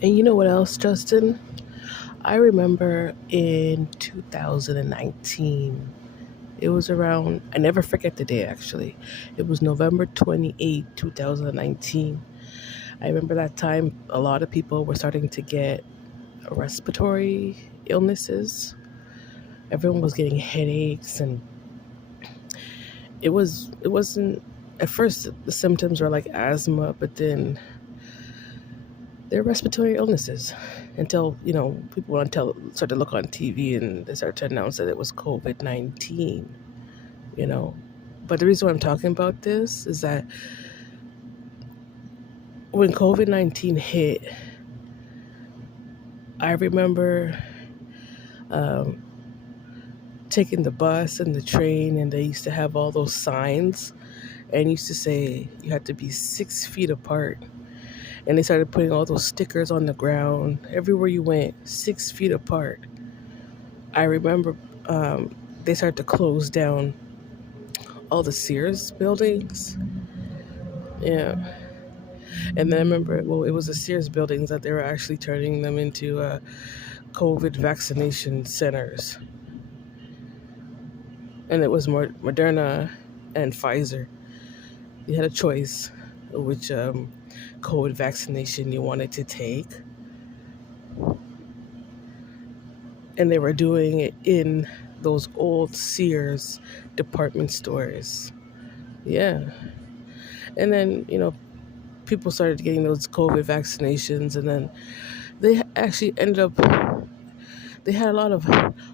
And you know what else, Justin? I remember in 2019, it was around, I never forget the day actually. It was November 28th, 2019. I remember that time a lot of people were starting to get respiratory illnesses. Everyone was getting headaches and it wasn't at first the symptoms were like asthma, but then they're respiratory illnesses until people started to look on TV and they started to announce that it was COVID-19. You know, but the reason why I'm talking about this is that when COVID-19 hit, I remember um, taking the bus and the train, and they used to have all those signs and used to say you had to be 6 feet apart. And they started putting all those stickers on the ground everywhere you went, 6 feet apart. I remember they started to close down all the Sears buildings. Yeah. And then I remember, well, it was the Sears buildings that they were actually turning them into COVID vaccination centers. And it was Moderna and Pfizer. You had a choice of which COVID vaccination you wanted to take. And they were doing it in those old Sears department stores. Yeah. And then, people started getting those COVID vaccinations, and then they actually ended up, they had a lot of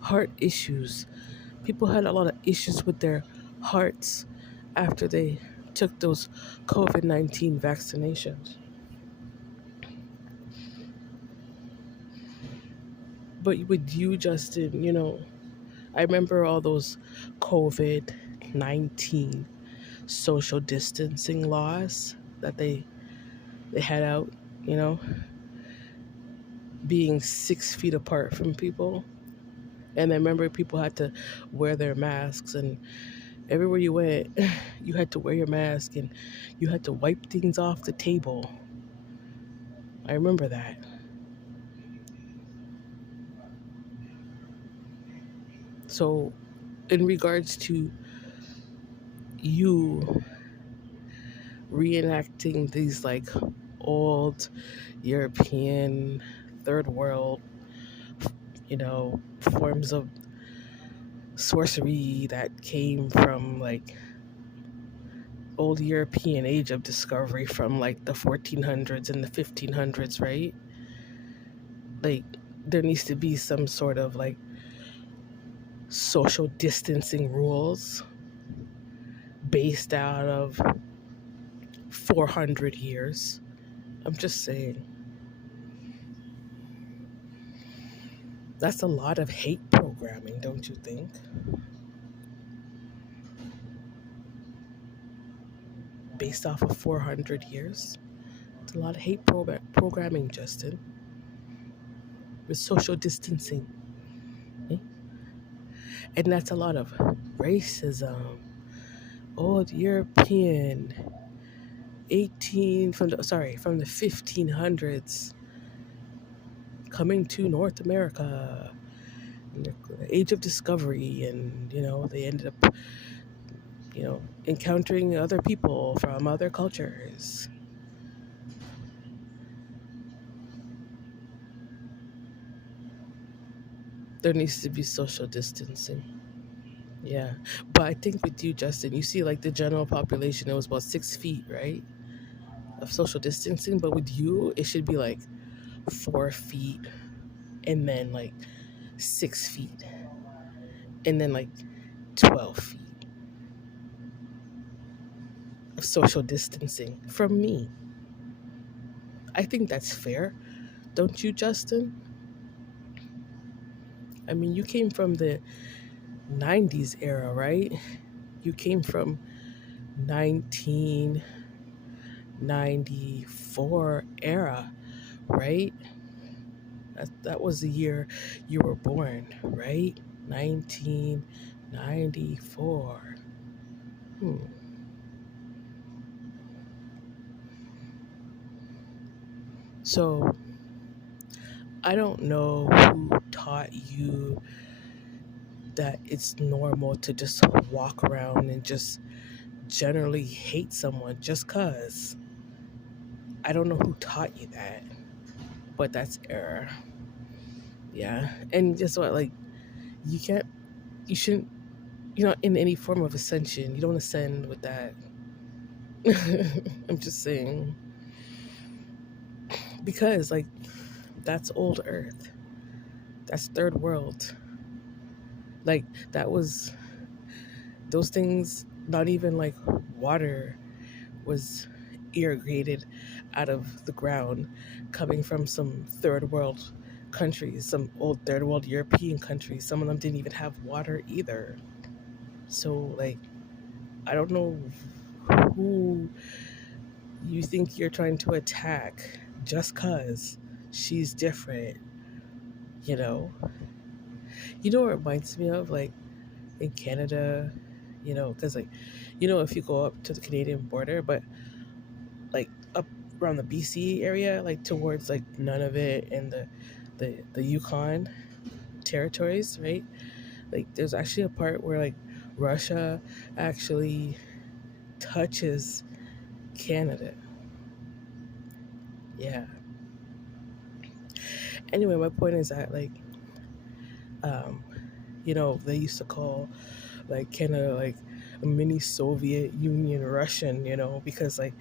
heart issues. People had a lot of issues with their hearts after they took those COVID-19 vaccinations. But with you, Justin, I remember all those COVID-19 social distancing laws that they had out, you know, being 6 feet apart from people. And I remember people had to wear their masks, and everywhere you went, you had to wear your mask and you had to wipe things off the table. I remember that. So, in regards to you reenacting these like old European third world, forms of sorcery that came from like old European age of discovery from like the 1400s and the 1500s, right? Like there needs to be some sort of like social distancing rules based out of 400 years. I'm just saying. That's a lot of hate programming, don't you think? Based off of 400 years. It's a lot of hate programming, Justin, with social distancing. Eh? And that's a lot of racism. Old European, from the 1500s, coming to North America, in the age of discovery, and they ended up, encountering other people from other cultures. There needs to be social distancing. Yeah. But I think with you, Justin, you see like the general population, it was about 6 feet, right? Of social distancing. But with you, it should be like 4 feet, and then like 6 feet, and then like 12 feet of social distancing from me. I think that's fair. Don't you, Justin? I mean, you came from the 90s era, right? You came from 1994 era, right? That was the year you were born, right? 1994. Hmm. So I don't know who taught you that it's normal to just walk around and just generally hate someone just cuz. I don't know who taught you that, but that's error. Yeah. And just what, like, you can't, you shouldn't, you're not in any form of ascension. You don't ascend with that. I'm just saying. Because, like, that's old earth. That's third world. Like, that was, those things, not even like water was irrigated out of the ground coming from some third world countries, some old third world European countries. Some of them didn't even have water either. So, like, I don't know who you think you're trying to attack just because she's different, you know? You know what it reminds me of? Like, in Canada, because, like, if you go up to the Canadian border, but like up around the BC area, like towards like Nunavut and the Yukon territories, right? Like, there's actually a part where like Russia actually touches Canada. Yeah. Anyway, my point is that, like, um, they used to call like Canada like a mini Soviet Union Russian, because like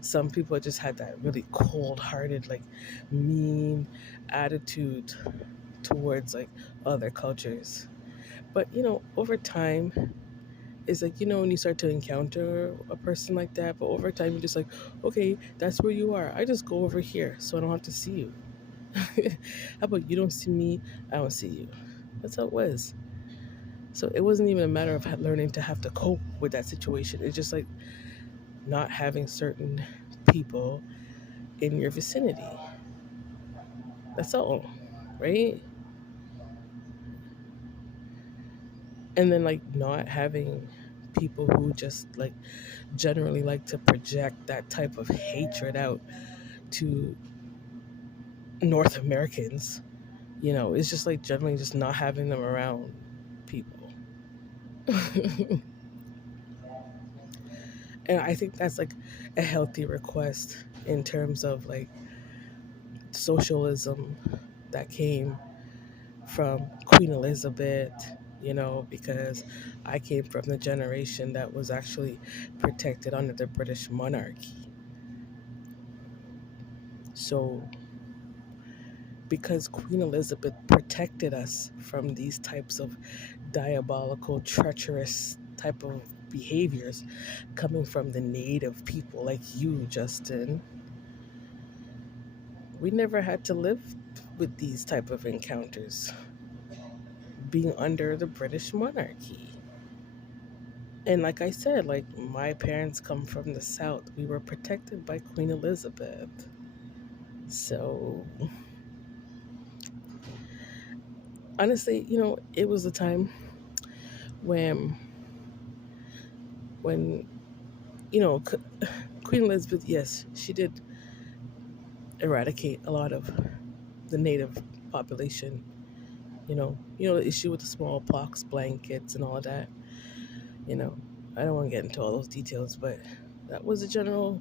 some people just had that really cold hearted, like mean attitude towards like other cultures. But over time, it's like, when you start to encounter a person like that, but over time you're just like, okay, that's where you are. I just go over here so I don't have to see you. How about you don't see me, I don't see you. That's how it was. So it wasn't even a matter of learning to have to cope with that situation. It's just like not having certain people in your vicinity. That's all, right? And then, like, not having people who just like generally like to project that type of hatred out to North Americans. It's just like generally just not having them around people. And I think that's like a healthy request in terms of like socialism that came from Queen Elizabeth, because I came from the generation that was actually protected under the British monarchy. So, because Queen Elizabeth protected us from these types of diabolical, treacherous type of behaviors coming from the native people like you, Justin, we never had to live with these type of encounters being under the British monarchy. And like I said, like, my parents come from the South. We were protected by Queen Elizabeth. So honestly, it was a time when when you know Queen Elizabeth, yes, she did eradicate a lot of the native population. The issue with the smallpox blankets and all of that. You know, I don't want to get into all those details, but that was a general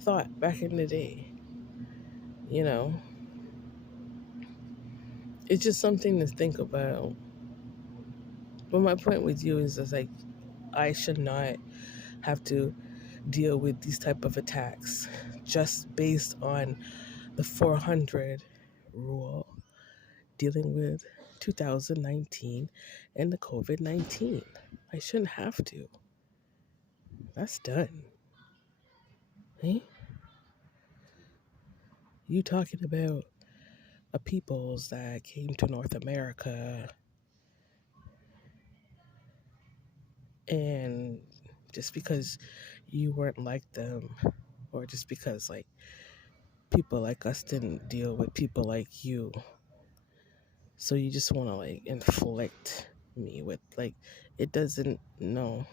thought back in the day. You know, it's just something to think about. But my point with you is just like, I should not have to deal with these type of attacks just based on the 400 rule dealing with 2019 and the COVID-19. I shouldn't have to. That's done. Eh? You talking about a peoples that came to North America, and just because you weren't like them, or just because like people like us didn't deal with people like you, so you just want to like inflict me with like, it doesn't, no,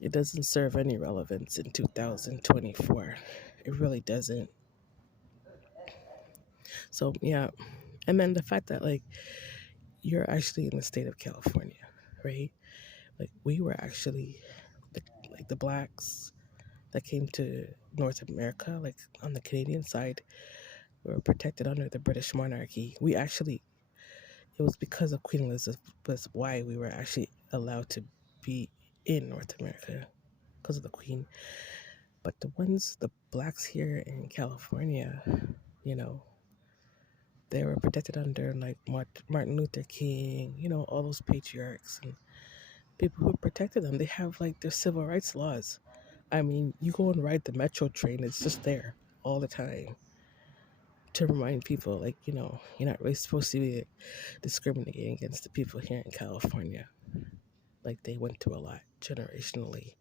it doesn't serve any relevance in 2024. It really doesn't. So yeah, and then the fact that like you're actually in the state of California, right? Like we were actually the, like the blacks that came to North America, like on the Canadian side, were protected under the British monarchy. We actually, it was because of Queen Elizabeth was why we were actually allowed to be in North America because of the Queen. But the blacks here in California, you know, they were protected under like Martin Luther King, all those patriarchs and people who protected them. They have like their civil rights laws. I mean, you go and ride the metro train, it's just there all the time to remind people, like, you're not really supposed to be discriminating against the people here in California. Like, they went through a lot generationally.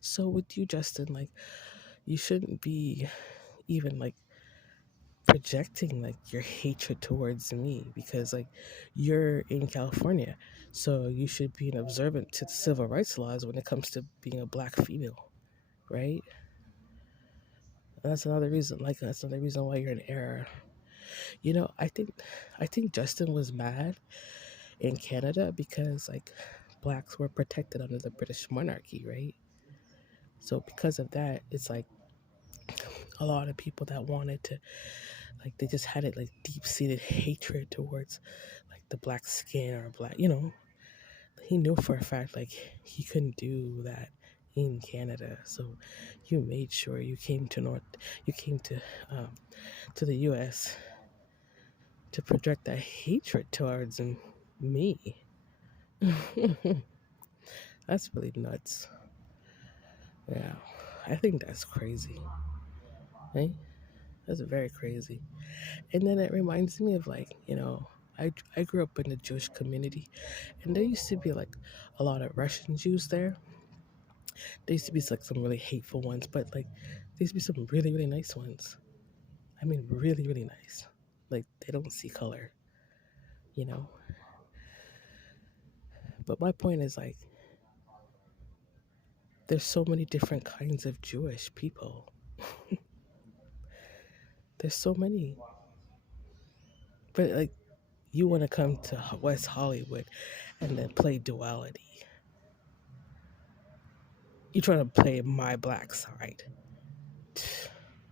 So, with you, Justin, like, you shouldn't be even like projecting like your hatred towards me because like you're in California, so you should be an observant to the civil rights laws when it comes to being a black female, right? And that's another reason why you're in error. I think Justin was mad in Canada because like blacks were protected under the British monarchy, right? So because of that, it's like a lot of people that wanted to, like, they just had it like deep seated hatred towards like the black skin or black. He knew for a fact like he couldn't do that in Canada, so you made sure you came to the U.S. to project that hatred towards me. That's really nuts. Yeah, I think that's crazy. Hey, that's very crazy. And then it reminds me of like, I grew up in the Jewish community, and there used to be like a lot of Russian Jews there. There used to be like some really hateful ones, but like there used to be some really, really nice ones. I mean, really, really nice. Like they don't see color, you know. But my point is like, there's so many different kinds of Jewish people. There's so many. But like, you want to come to West Hollywood and then play duality. You're trying to play my black side.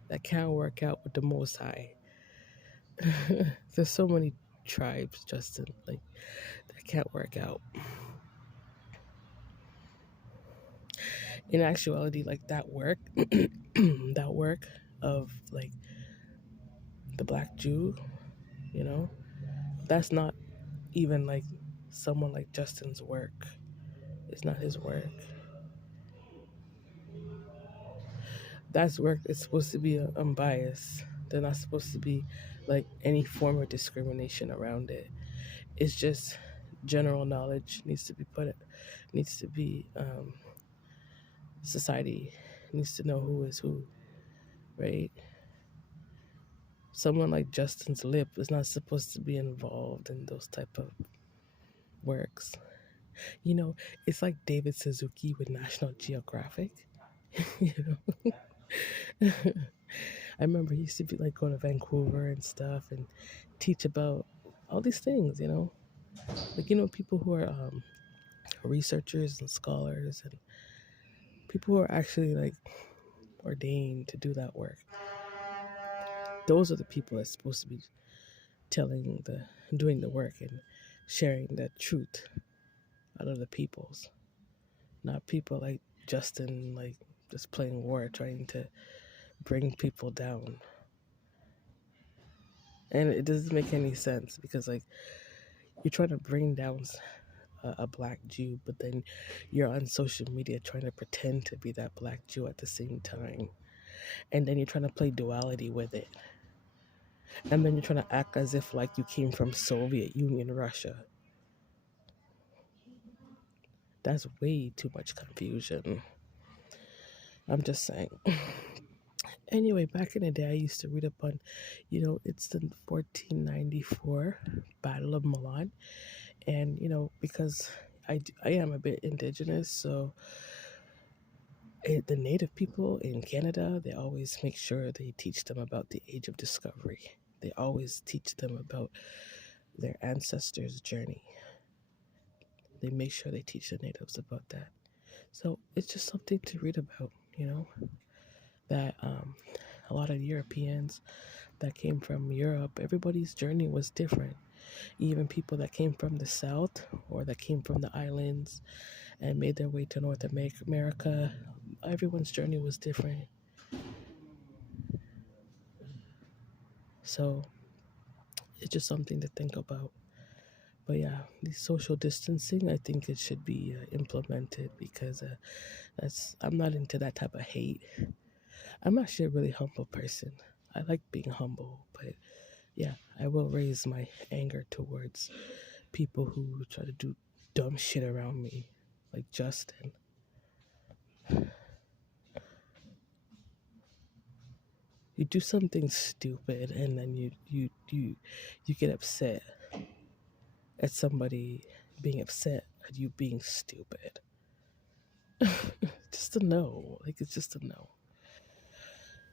That can't work out with the Most High. There's so many tribes, Justin. Like, that can't work out. In actuality, like that work, that work of like the black Jew, you know, that's not even like someone like Justin's work. It's not his work. That's work. It's supposed to be unbiased. They're not supposed to be like any form of discrimination around it. It's just general knowledge needs to be society needs to know who is who, right? Someone like Justin's lip is not supposed to be involved in those type of works. You know, it's like David Suzuki with National Geographic. you know, I remember he used to be like go to Vancouver and stuff and teach about all these things. Like people who are researchers and scholars and people who are actually like ordained to do that work. Those are the people that's supposed to be doing the work and sharing the truth out of the peoples, not people like Justin, like just playing war, trying to bring people down. And it doesn't make any sense because like you're trying to bring down a black Jew, but then you're on social media trying to pretend to be that black Jew at the same time. And then you're trying to play duality with it. And then you're trying to act as if like you came from Soviet Union Russia. That's way too much confusion. I'm just saying. Anyway, back in the day, I used to read up on, it's the 1494 Battle of Milan. And, because I am a bit indigenous, so the native people in Canada, they always make sure they teach them about the Age of Discovery. They always teach them about their ancestors' journey. They make sure they teach the natives about that. So it's just something to read about, that a lot of Europeans that came from Europe, everybody's journey was different. Even people that came from the South or that came from the islands and made their way to North America, everyone's journey was different. So it's just something to think about. But yeah, the social distancing, I think it should be implemented because that's I'm not into that type of hate. I'm actually a really humble person. I like being humble, but yeah, I will raise my anger towards people who try to do dumb shit around me, like Justin. You do something stupid and then you get upset at somebody being upset at you being stupid. Just a no. Like it's just a no.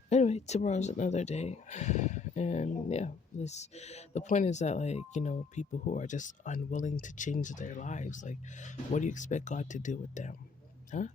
Anyway, tomorrow's another day. And yeah, this the point is that like, people who are just unwilling to change their lives, like what do you expect God to do with them? Huh?